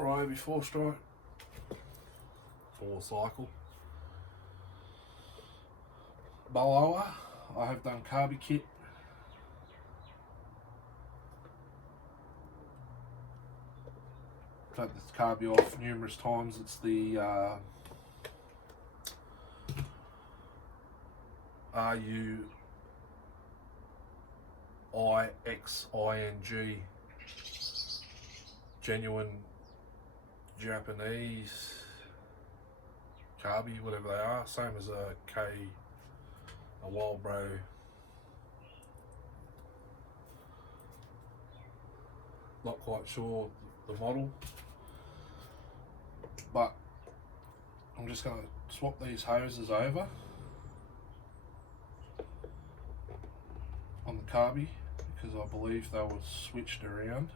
Ryobi 4-stroke, 4-cycle. Below I have done carby kit. I've had this carby off numerous times. It's the RUIXING, genuine Japanese carby, whatever they are, same as a Wildbro. Not quite sure the model, but I'm just going to swap these hoses over on the carby because I believe they were switched around.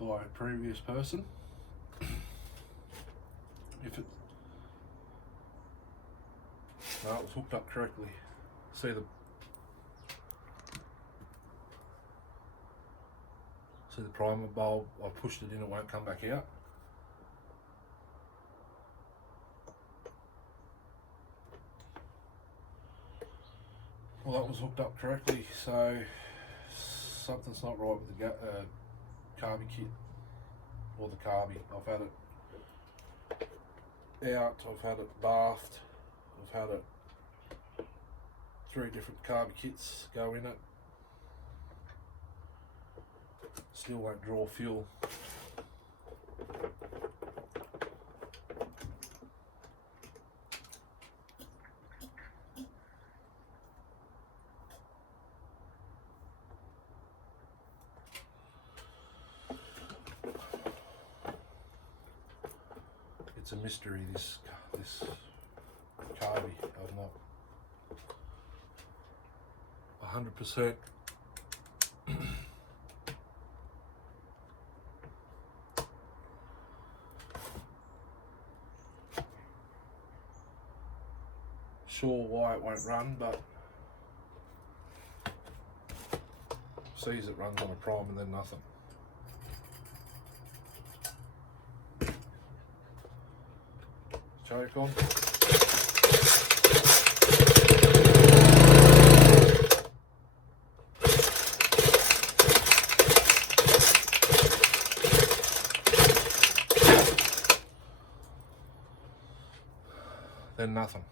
By a previous person. If it was hooked up correctly. See the primer bulb, I pushed it in, it won't come back out. Well, that was hooked up correctly, so something's not right with the carby kit or the carby. I've had it out, I've had it bathed, I've had it 3 different carby kits go in it. Still won't draw fuel. It's a mystery, this carby. I'm not 100% sure why it won't run, but sees it runs on a prime and then nothing. Choke on. Then nothing.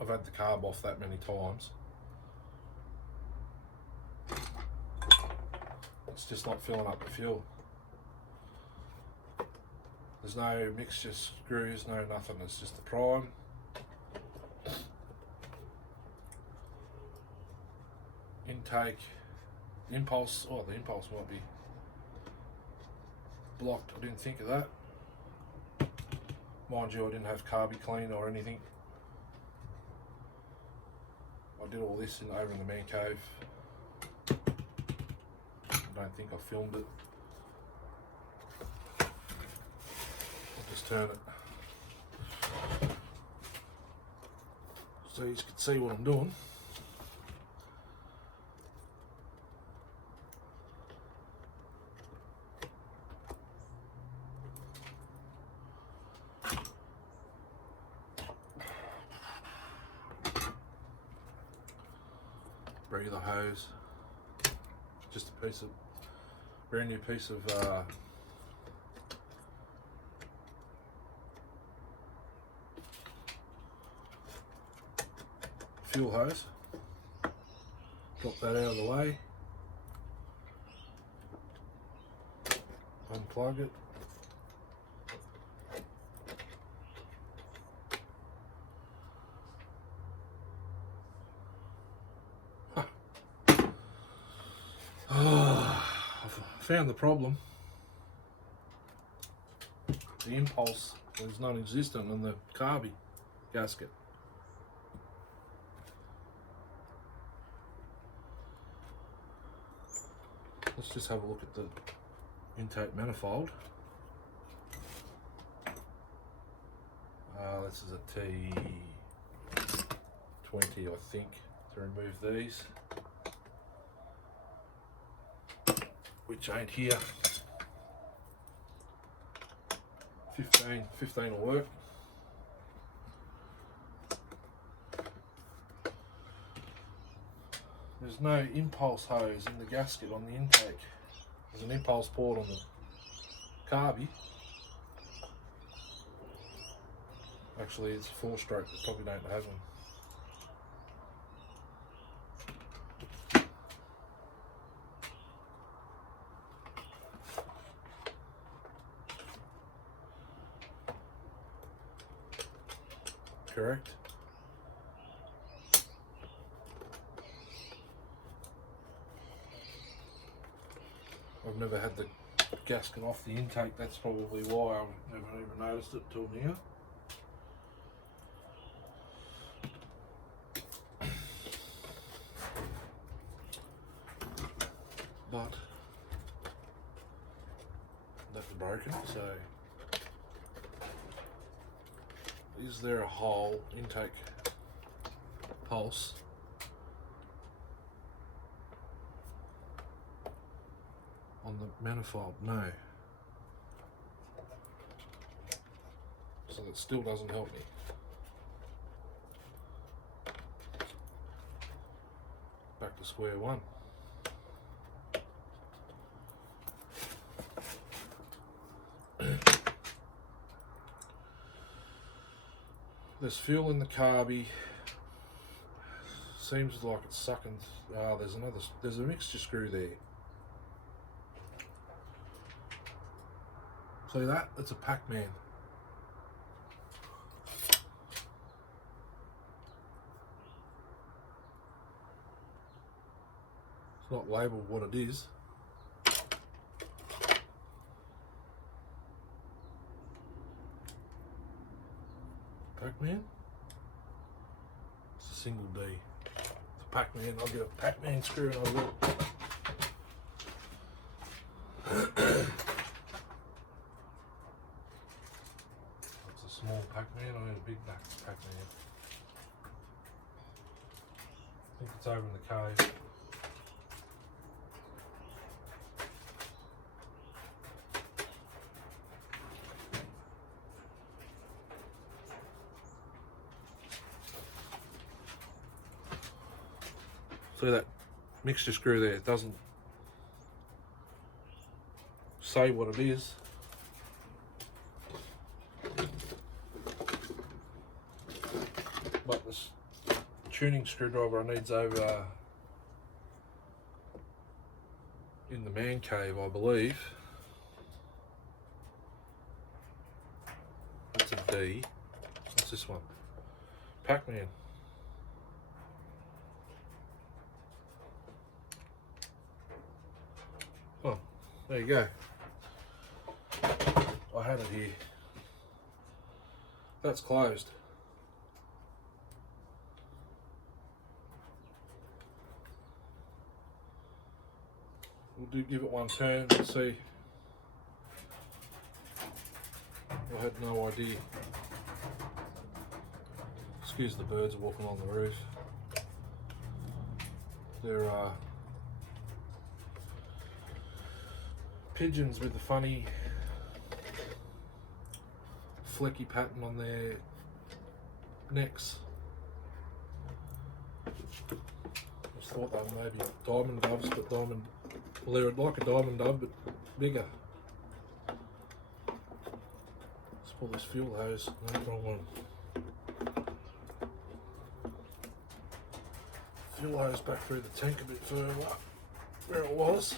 I've had the carb off that many times. It's just not filling up the fuel. There's no mixture screws, no nothing, it's just the prime. Intake, impulse, oh the impulse might be blocked, I didn't think of that. Mind you, I didn't have carby clean or anything. I did all this over in the man cave. I don't think I filmed it. I'll just turn it so you can see what I'm doing. Breather hose, just a piece of brand new piece of fuel hose. Drop that out of the way, unplug it. I've found the problem. The impulse is non-existent in the carby gasket. Let's just have a look at the intake manifold. This is a T. 20, I think, to remove these, which ain't here. 15 will work. There's no impulse hose in the gasket on the intake. There's an impulse port on the carby. Actually, it's a 4-stroke, they probably don't have them. Correct. I've never had the gasket off the intake, that's probably why I've never even noticed it till now. But that's broken, so is there a hole, intake pulse on the manifold? No. So that still doesn't help me. Back to square one. There's fuel in the carby. Seems like it's sucking. There's a mixture screw there. See that? It's a Pac-Man. It's not labelled what it is. Pac-Man? It's a single D. It's a Pac-Man. I'll get a Pac-Man screw and I will. It's a small Pac-Man. I need a big Pac-Man. I think it's over in the cave. See that mixture screw there? It doesn't say what it is. But this tuning screwdriver I need's over in the man cave, I believe. That's a D. What's this one? Pac-Man. Oh, there you go. I had it here. That's closed. We'll give it one turn and see. I had no idea. Excuse the birds walking on the roof. There are pigeons with a funny flecky pattern on their necks. Just thought they were maybe diamond doves, but well, they're like a diamond dove, but bigger. Let's pull this fuel hose. No, wrong one. Fuel hose back through the tank a bit further up where it was.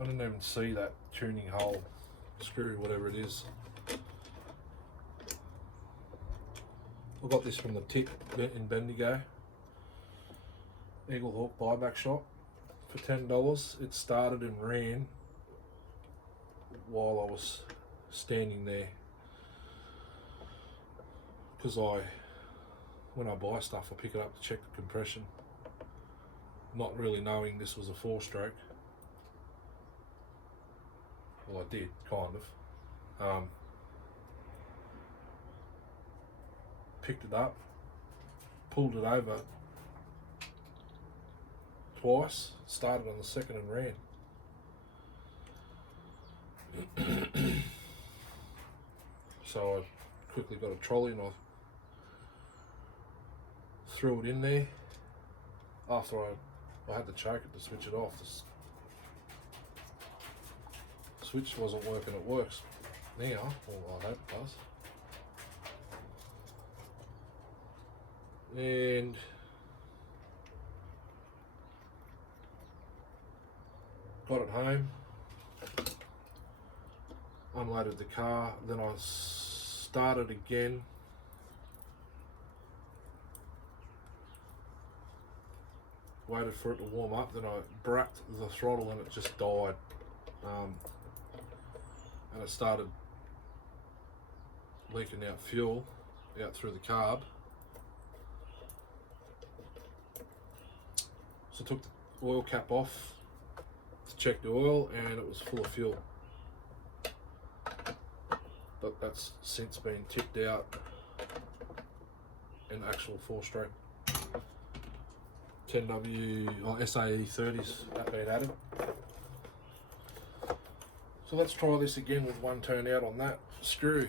I didn't even see that tuning hole screw, whatever it is. I got this from the tip in Bendigo, Eagle Hawk buyback shop for $10. It started and ran while I was standing there, because when I buy stuff I pick it up to check the compression. not really knowing this was a 4-stroke. Well, I did, kind of. Picked it up, pulled it over twice, started on the second and ran. So I quickly got a trolley and I threw it in there. After I had to choke it to switch it off. The switch wasn't working, it works now, or I hope it does. And got it home, unloaded the car, then I started again. Waited for it to warm up, then I bracked the throttle and it just died. And it started leaking out fuel out through the carb. So I took the oil cap off to check the oil and it was full of fuel. But that's since been tipped out in actual 4-stroke 10W or SAE 30s that been added. So let's try this again with one turn out on that screw.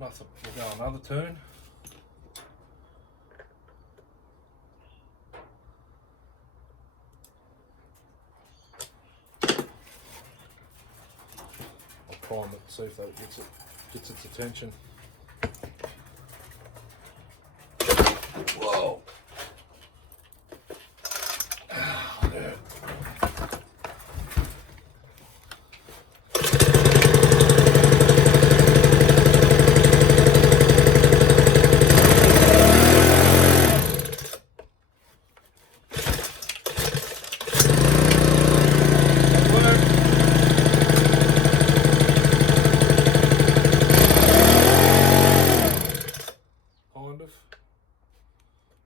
Nothing, we'll go another turn. Prime it, see if that gets its attention. Whoa! Yeah.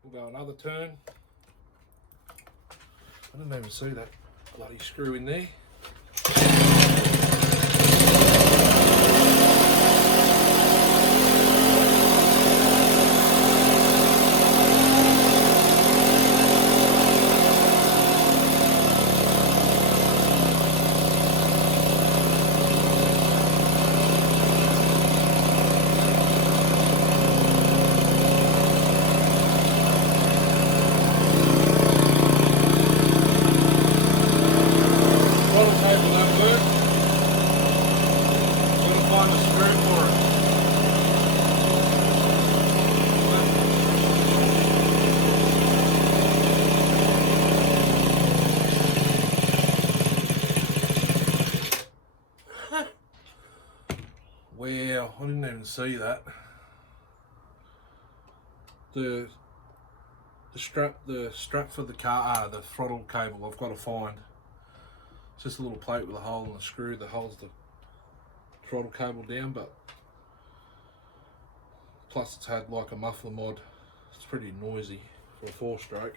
We'll go another turn. I didn't even see that bloody screw in there. Wow, I didn't even see that. The strap for the car, the throttle cable I've got to find. It's just a little plate with a hole in the screw that holds the throttle cable down, but plus it's had like a muffler mod. It's pretty noisy for a 4-stroke.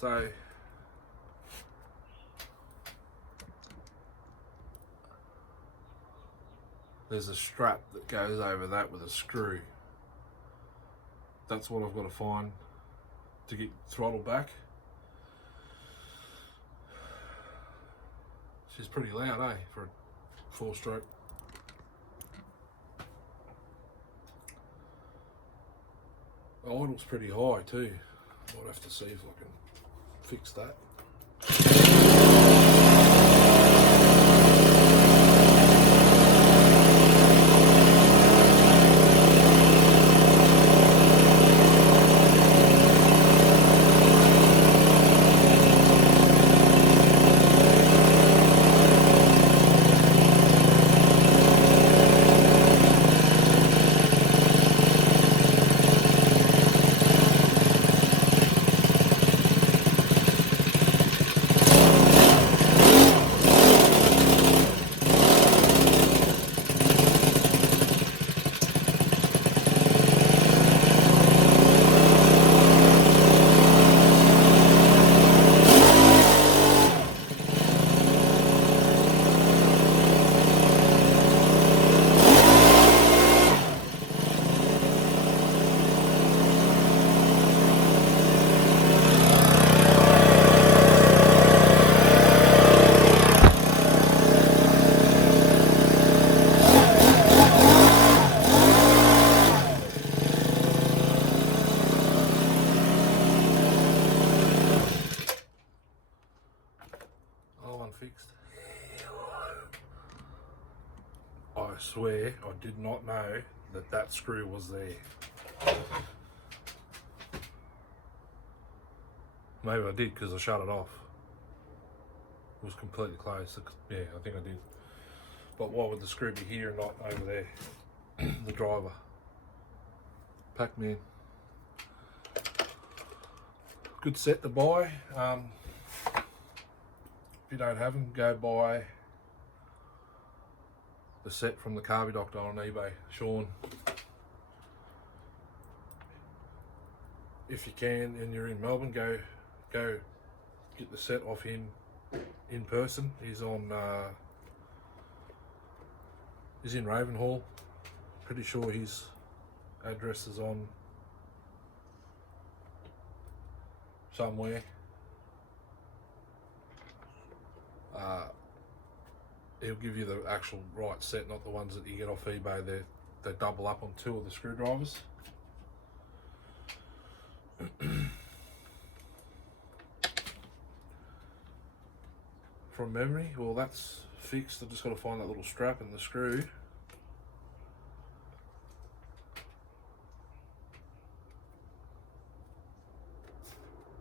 So there's a strap that goes over that with a screw. That's what I've got to find to get throttle back. She's pretty loud, eh, for a 4-stroke. The idle's pretty high too. Might have to see if I can fix that. Fixed. I swear I did not know that that screw was there. Maybe I did because I shut it off. It was completely closed. Yeah, I think I did. But why would the screw be here and not over there? The driver. Pac-Man. Good set to buy. If you don't have them, go buy the set from the Carburetor on eBay. Sean, if you can and you're in Melbourne, go get the set off him in person. He's on he's in Ravenhall. Pretty sure his address is on somewhere. He'll give you the actual right set, not the ones that you get off eBay. They double up on 2 of the screwdrivers. From memory, well, that's fixed. I've just got to find that little strap and the screw.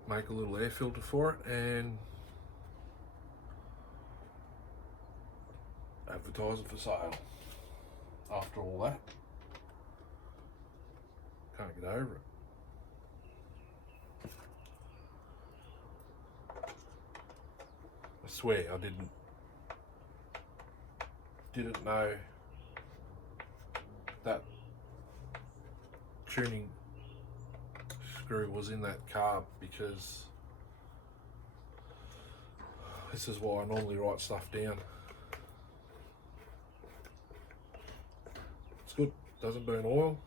Make a little air filter for it and advertise it for sale. After all that, can't get over it. I swear I didn't know that tuning screw was in that carb, because this is why I normally write stuff down. It's good, doesn't burn oil.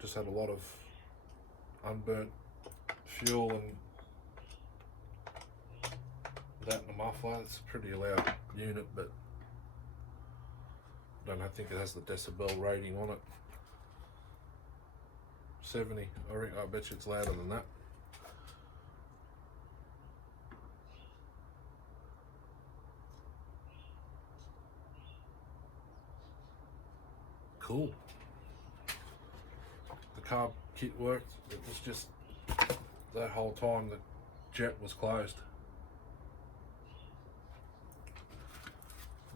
Just had a lot of unburnt fuel and that in the muffler. It's a pretty loud unit, but I don't think it has the decibel rating on it. 70, I bet you it's louder than that. Cool. The carb kit worked. It was just that whole time the jet was closed.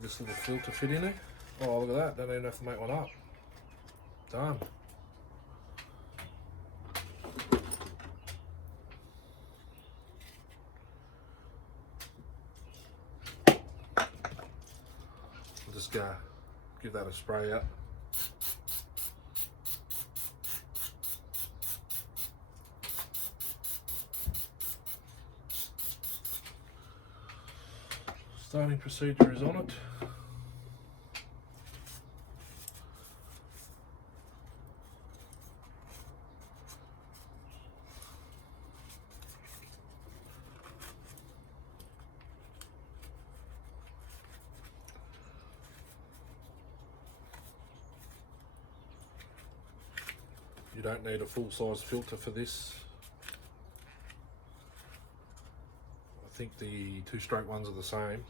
This little filter fit in there. Oh, look at that. Don't even have to make one up. Done. I'll just give that a spray up. Starting procedure is on it. don't need a full-size filter for this. I think the two-stroke ones are the same.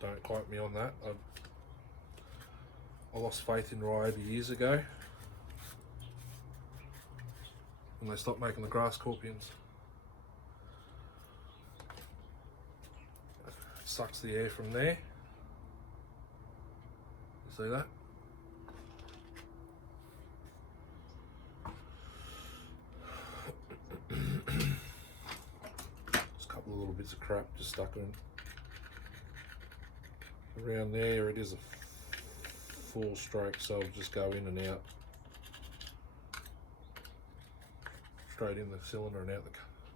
Don't quote me on that. I lost faith in Ryobi years ago when they stopped making the grass scorpions. It sucks the air from there. You see that? Just a couple of little bits of crap just stuck in. Around there it is a full stroke, so I'll just go in and out. Straight in the cylinder and out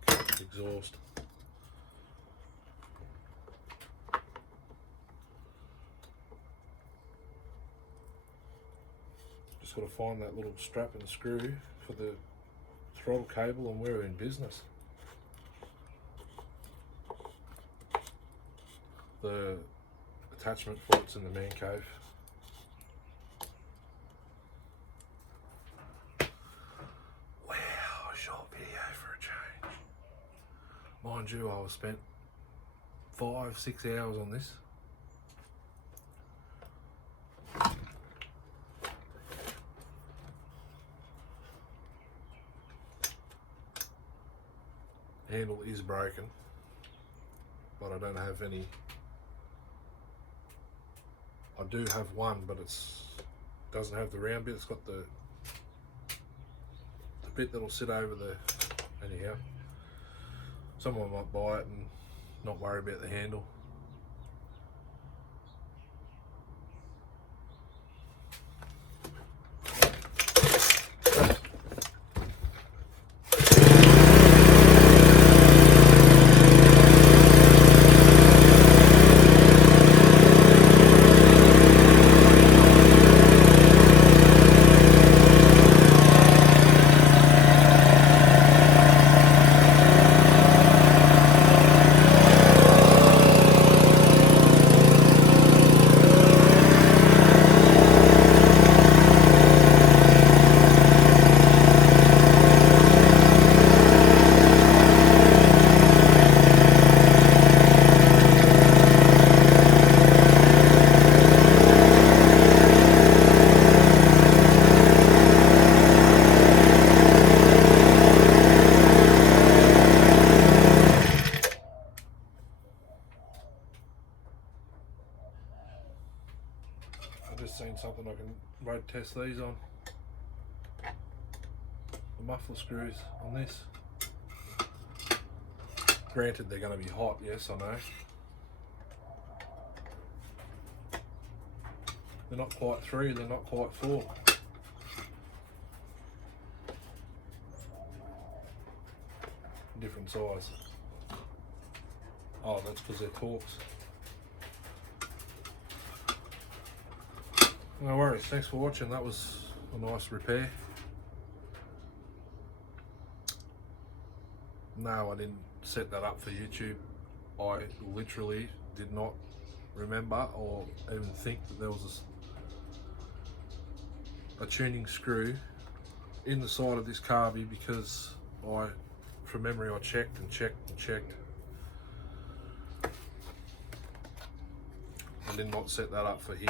the exhaust. Just got to find that little strap and screw for the throttle cable and we're in business. The attachment for it's in the man cave. Wow, a short video for a change. Mind you, I spent 5-6 hours on this. Handle is broken, but I don't have any. I do have one, but it's doesn't have the round bit. It's got the bit that'll sit over the. Anyhow, someone might buy it and not worry about the handle. Seen something I can road test these on. The muffler screws on this. Granted, they're going to be hot, yes, I know. They're not quite 3, they're not quite 4. Different size. Oh, that's because they're Torx. No worries, thanks for watching. That was a nice repair. No, I didn't set that up for YouTube. I literally did not remember or even think that there was a tuning screw in the side of this carby, because from memory, I checked and checked and checked. I did not set that up for here.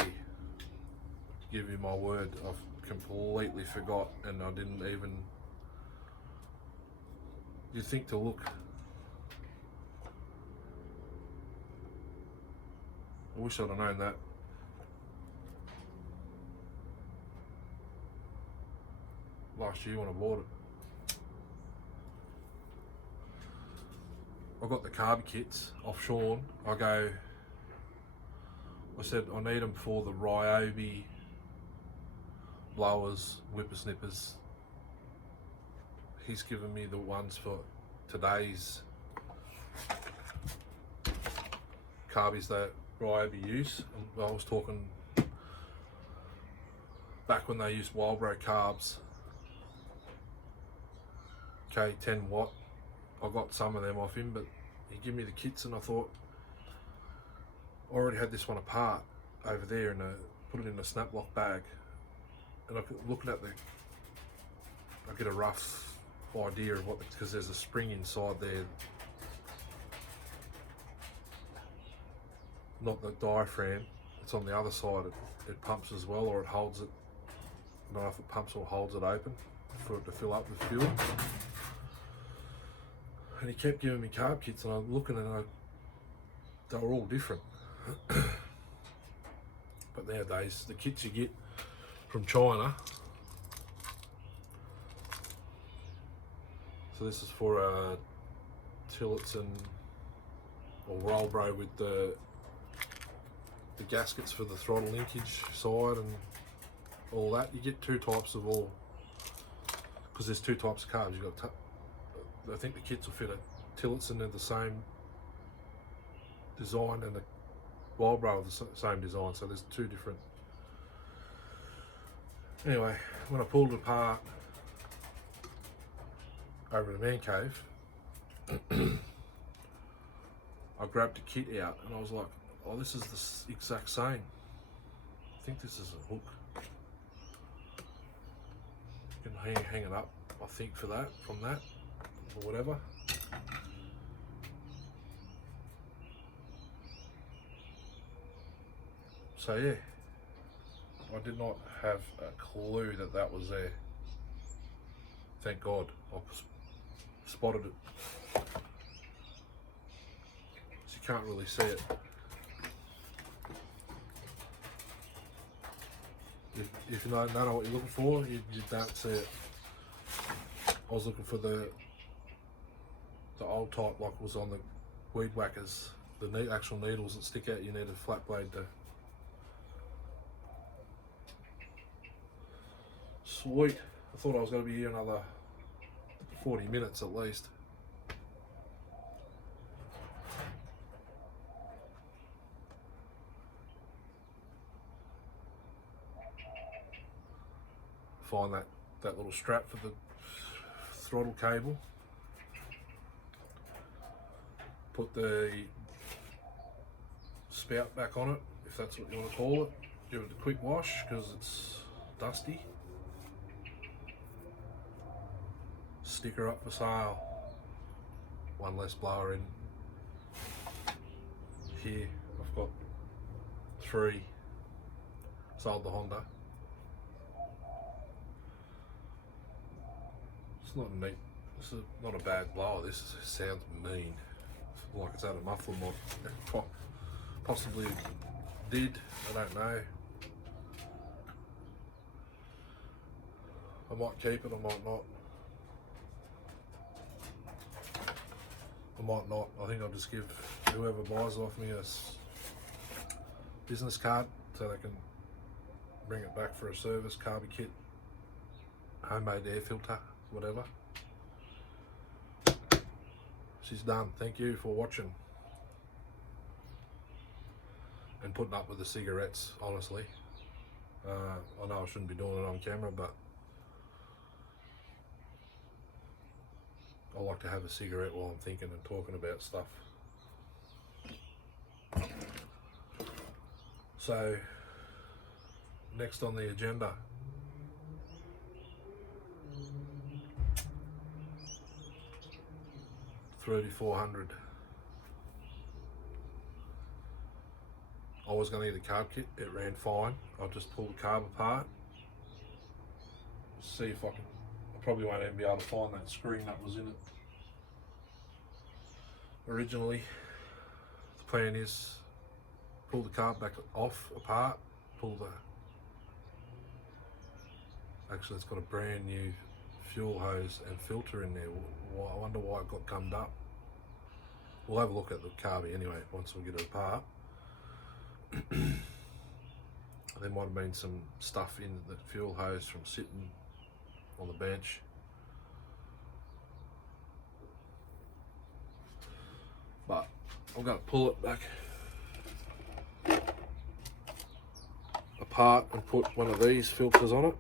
Give you my word, I've completely forgot, and I didn't even. You'd think to look. I wish I'd have known that. Last year when I bought it. I got the carb kits off Sean. I said I need them for the Ryobi blowers, whippersnippers. He's given me the ones for today's carbies that Ryobi use. And I was talking back when they used Wildbro carbs. Okay, 10 watt. I got some of them off him, but he gave me the kits, and I thought I already had this one apart over there, and put it in a snap lock bag. And I kept looking at I get a rough idea of what, because there's a spring inside there, not the diaphragm, it's on the other side. It pumps as well, or it holds it. I don't know if it pumps or holds it open for it to fill up with fuel. And he kept giving me carb kits, and I'm looking and they were all different. But nowadays, the kits you get from China, so this is for Tillotson or Rollbro with the gaskets for the throttle linkage side and all that. You get two types of all, because there's two types of carbs. You've got, I think the kits will fit a Tillotson, they're the same design, and the Rollbro are the same design, so there's two different. Anyway, when I pulled it apart over in the man cave, I grabbed the kit out and I was like, oh, this is the exact same. I think this is a hook. You can hang it up, I think, for that, from that, or whatever. So yeah, I did not have a clue that that was there. Thank God I spotted it. So you can't really see it. If you don't know what you're looking for, you don't see it. I was looking for the old type, like was on the weed whackers, the actual needles that stick out. You need a flat blade to. Sweet. I thought I was going to be here another 40 minutes at least. Find that little strap for the throttle cable. Put the spout back on it, if that's what you want to call it. Give it a quick wash because it's dusty. Sticker up for sale. One less blower in. Here I've got 3. Sold the Honda. It's not neat. This is not a bad blower. This sounds mean. It's like it's had a muffler mod. Possibly did. I don't know. I might keep it. I might not. I might not. I think I'll just give whoever buys off me a business card so they can bring it back for a service, carby kit, homemade air filter, whatever. She's done. Thank you for watching and putting up with the cigarettes, honestly. I know I shouldn't be doing it on camera, but I like to have a cigarette while I'm thinking and talking about stuff. So, next on the agenda, $3,400. I was going to get a carb kit. It ran fine. I'll just pull the carb apart. See if I can. I probably won't even be able to find that screen that was in it. Originally, the plan is pull the carb back off, apart, pull the. Actually, it's got a brand new fuel hose and filter in there. I wonder why it got gummed up. We'll have a look at the carby anyway once we get it apart. There might have been some stuff in the fuel hose from sitting on the bench. But I'm going to pull it back apart and put one of these filters on it.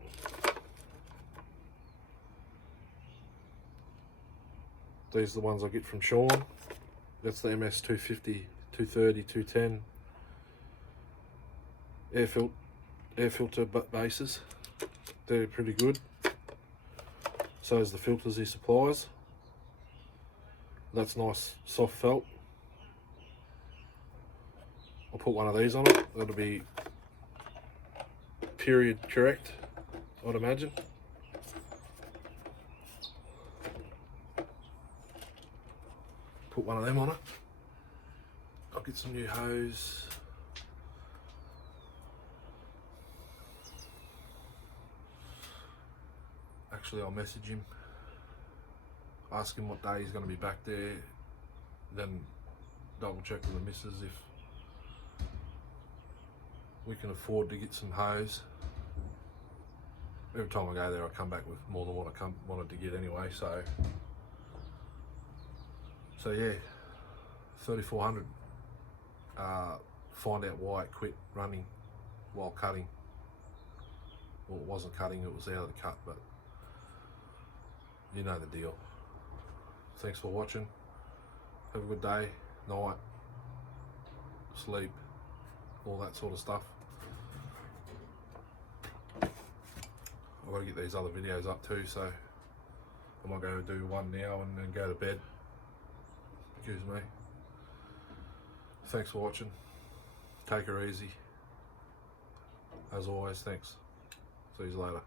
These are the ones I get from Sean. That's the MS 250, 230, 210 air filter bases. They're pretty good. So is the filters he supplies. That's nice soft felt. I'll put one of these on it. That'll be period correct, I'd imagine. Put one of them on it. I'll get some new hose. Actually, I'll message him, ask him what day he's going to be back there, then double check with the missus if we can afford to get some hose. Every time I go there I come back with more than what I wanted to get anyway, so yeah, 3400. Find out why it quit running while cutting. Well, it wasn't cutting, it was out of the cut, but you know the deal. Thanks for watching. Have a good day, night, sleep, all that sort of stuff. I've got to get these other videos up too, so I might go do one now and then go to bed. Excuse me. Thanks for watching. Take her easy. As always, thanks. See you later.